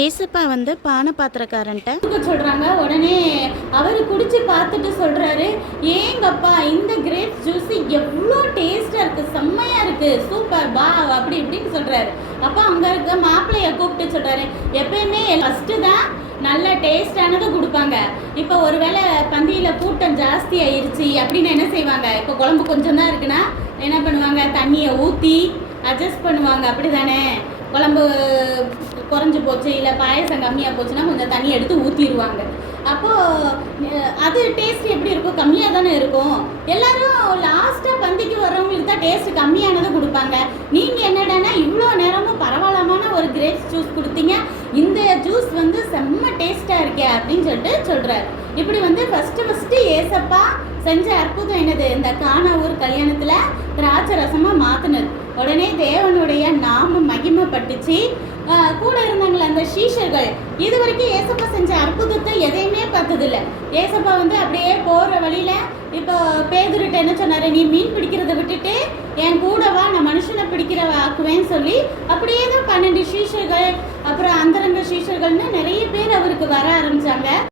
ஏசப்பா வந்து பானை பாத்திரக்காரன்ட்ட சொல்கிறாங்க. உடனே அவர் குடிச்சு பார்த்துட்டு சொல்கிறாரு, ஏங்கப்பா இந்த கிரேப் ஜூஸ் எவ்வளோ டேஸ்ட்டாக இருக்குது, செம்மையாக இருக்குது, சூப்பர் பா அப்படி இப்படின்னு சொல்கிறாரு. அப்போ அங்கே இருக்க மாப்பிள்ளையை கூப்பிட்டு சொல்கிறாரு, எப்பயுமே ஃபஸ்ட்டு தான் நல்ல டேஸ்டானதை கொடுப்பாங்க. இப்போ ஒருவேளை பந்தியில் கூட்டம் ஜாஸ்தி ஆயிடுச்சு அப்படின்னு என்ன செய்வாங்க, இப்போ குழம்பு கொஞ்சம் தான் இருக்குன்னா என்ன பண்ணுவாங்க, தண்ணியை ஊற்றி அட்ஜஸ்ட் பண்ணுவாங்க. அப்படி தானே, குழம்பு குறைஞ்சி போச்சு இல்லை பாயசம் கம்மியாக போச்சுன்னா கொஞ்சம் தண்ணி எடுத்து ஊற்றிடுவாங்க. அப்போது அது டேஸ்ட் எப்படி இருக்கும், கம்மியாக தானே இருக்கும். எல்லோரும் லாஸ்ட்டாக பந்திக்கு வர்றவங்களுக்கு தான் டேஸ்ட்டு கம்மியானதை கொடுப்பாங்க. நீங்கள் என்னடானா இவ்வளோ நேரமும் பரவாயில்லமான ஒரு கிரேப்ஸ் ஜூஸ் கொடுத்தீங்க, இந்த ஜூஸ் வந்து செம்ம டேஸ்ட்டாக இருக்கே அப்படின்னு சொல்கிறார். இப்படி ஃபஸ்ட்டு ஏசப்பா செஞ்ச அற்புதம் என்னது, இந்த கானாவூர் கல்யாணத்தில் திராட்சை ரசமாக மாற்றினது. உடனே தேவனுடைய நாமம் மகிமைப்பட்டுச்சு. கூட இருந்தாங்களே அந்த சீஷர்கள் இது வரைக்கும் ஏசப்பா செஞ்ச அற்புதத்தை எதையுமே பார்த்ததில்லை. ஏசப்பா அப்படியே போகிற வழியில் இப்போ பேதுருட்ட என்ன சொன்னார், நீ மீன் பிடிக்கிறத விட்டுட்டு என் கூடவா, நான் மனுஷனை ஆக்குவேன்னு சொல்லி அப்படியே தான் 12 சீஷர்கள் அப்புறம் அந்தரங்க சீஷர்கள்னு நிறைய பேர் அவருக்கு வர ஆரம்பித்தாங்க.